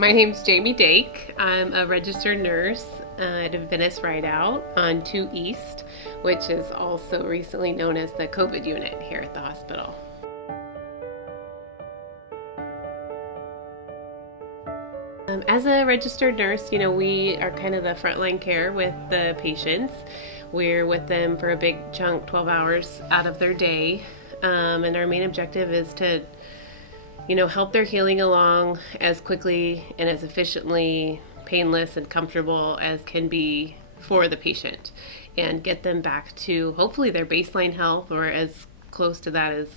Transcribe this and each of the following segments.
My name's Jamie Dake. I'm a registered nurse at Adventist Rideout on 2 East, which is also recently known as the COVID unit here at the hospital. As a registered nurse, we are kind of the frontline care with the patients. We're with them for a big chunk, 12 hours out of their day. And our main objective is to help their healing along as quickly and as efficiently, painless and comfortable as can be for the patient, and get them back to hopefully their baseline health or as close to that as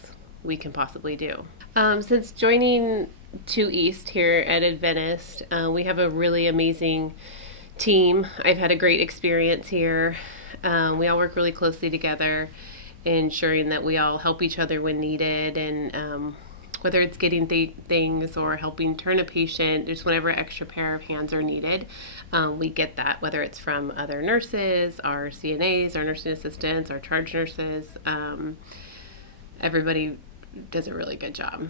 we can possibly do. Since joining 2 East here at Adventist, we have a really amazing team. I've had a great experience here. We all work really closely together, ensuring that we all help each other when needed, and whether it's getting things or helping turn a patient, just whatever extra pair of hands are needed, we get that, whether it's from other nurses, our CNAs, our nursing assistants, our charge nurses. Everybody does a really good job.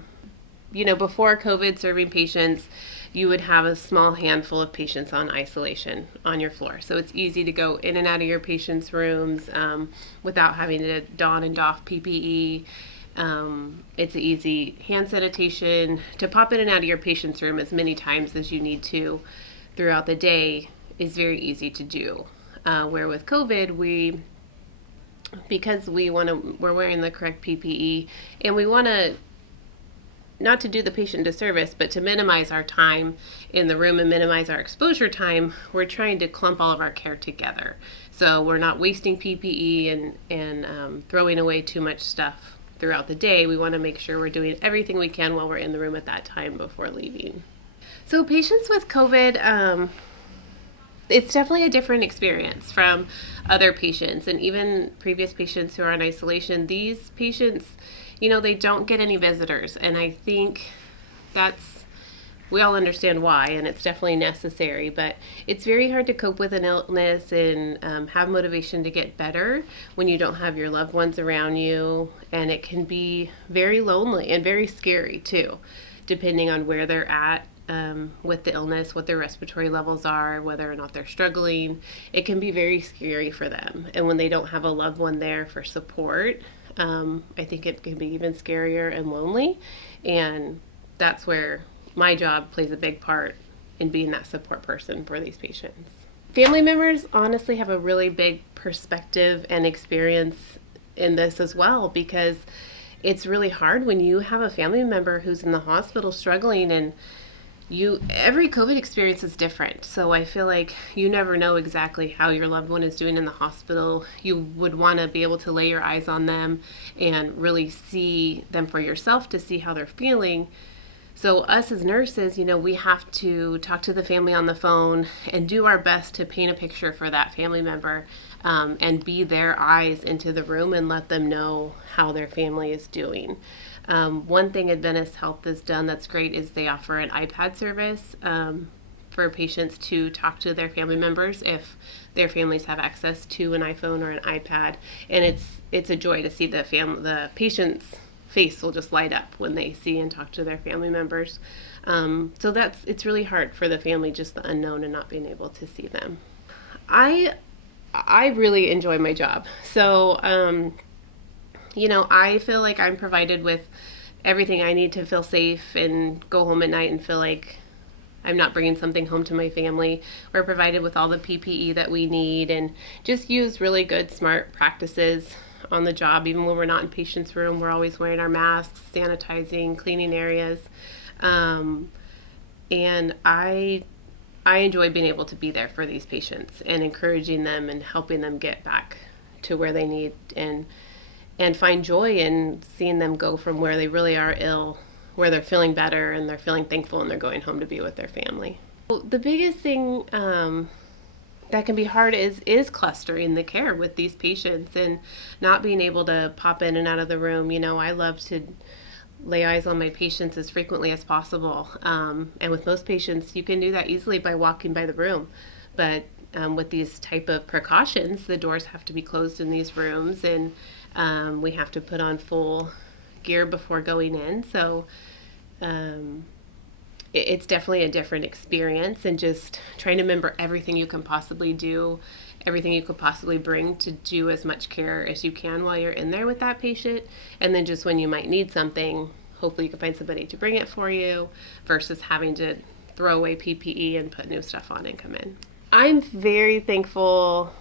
Before COVID, serving patients, you would have a small handful of patients on isolation on your floor. So it's easy to go in and out of your patients' rooms without having to don and doff PPE. It's an easy hand sanitation to pop in and out of your patient's room as many times as you need to throughout the day is very easy to do. Where with COVID, because we're wearing the correct PPE, and we want to not to do the patient disservice, but to minimize our time in the room and minimize our exposure time, we're trying to clump all of our care together. So we're not wasting PPE and throwing away too much stuff throughout the day. We want to make sure we're doing everything we can while we're in the room at that time before leaving. So patients with COVID, it's definitely a different experience from other patients and even previous patients who are in isolation. These patients, they don't get any visitors, and I think we all understand why, and it's definitely necessary, but it's very hard to cope with an illness and have motivation to get better when you don't have your loved ones around you, and it can be very lonely and very scary too, depending on where they're at with the illness, what their respiratory levels are, whether or not they're struggling. It can be very scary for them, and when they don't have a loved one there for support, I think it can be even scarier and lonely, and that's where my job plays a big part in being that support person for these patients. Family members honestly have a really big perspective and experience in this as well, because it's really hard when you have a family member who's in the hospital struggling, and every COVID experience is different. So I feel like you never know exactly how your loved one is doing in the hospital. You would want to be able to lay your eyes on them and really see them for yourself to see how they're feeling. So us as nurses, we have to talk to the family on the phone and do our best to paint a picture for that family member, and be their eyes into the room and let them know how their family is doing. One thing Adventist Health has done that's great is they offer an iPad service for patients to talk to their family members if their families have access to an iPhone or an iPad, and it's a joy to see the patient's face will just light up when they see and talk to their family members. So it's really hard for the family, just the unknown and not being able to see them. I really enjoy my job. So I feel like I'm provided with everything I need to feel safe and go home at night and feel like I'm not bringing something home to my family. We're provided with all the PPE that we need, and just use really good, smart practices on the job. Even when we're not in patient's room, we're always wearing our masks, sanitizing, cleaning areas. And I enjoy being able to be there for these patients and encouraging them and helping them get back to where they need, and find joy in seeing them go from where they really are ill, where they're feeling better and they're feeling thankful and they're going home to be with their family. Well, the biggest thing that can be hard is clustering the care with these patients and not being able to pop in and out of the room. I love to lay eyes on my patients as frequently as possible. And with most patients, you can do that easily by walking by the room. But with these type of precautions, the doors have to be closed in these rooms, and we have to put on full gear before going in. So it's definitely a different experience, and just trying to remember everything you can possibly do, everything you could possibly bring to do as much care as you can while you're in there with that patient. And then just when you might need something, hopefully you can find somebody to bring it for you versus having to throw away PPE and put new stuff on and come in. I'm very thankful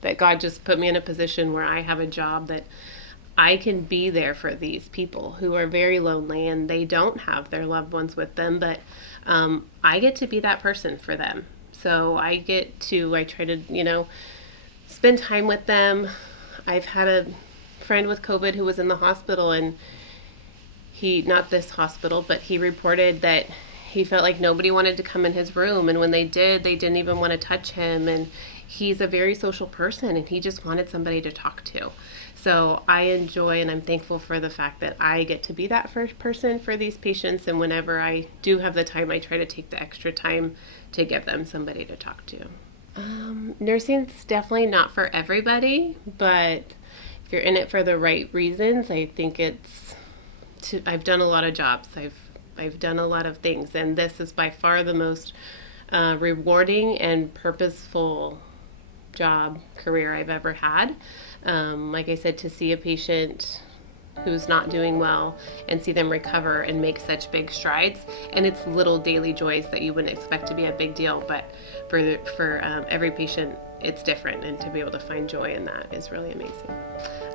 that God just put me in a position where I have a job that I can be there for these people who are very lonely and they don't have their loved ones with them, but I get to be that person for them. So I try to, spend time with them. I've had a friend with COVID who was in the hospital, and not this hospital, but he reported that he felt like nobody wanted to come in his room, and when they did, they didn't even want to touch him, and he's a very social person, and he just wanted somebody to talk to. So I enjoy and I'm thankful for the fact that I get to be that first person for these patients, and whenever I do have the time, I try to take the extra time to give them somebody to talk to. Nursing's definitely not for everybody, but if you're in it for the right reasons, I think I've done a lot of jobs. I've done a lot of things, and this is by far the most rewarding and purposeful career I've ever had. Like I said, to see a patient who's not doing well and see them recover and make such big strides, and it's little daily joys that you wouldn't expect to be a big deal, but for every patient it's different, and to be able to find joy in that is really amazing.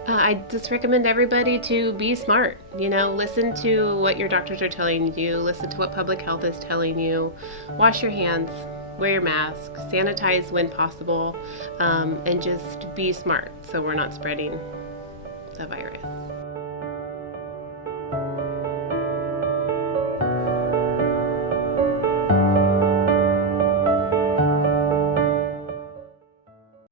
I just recommend everybody to be smart. Listen to what your doctors are telling you, listen to what public health is telling you, wash your hands, wear your mask, sanitize when possible, and just be smart so we're not spreading the virus.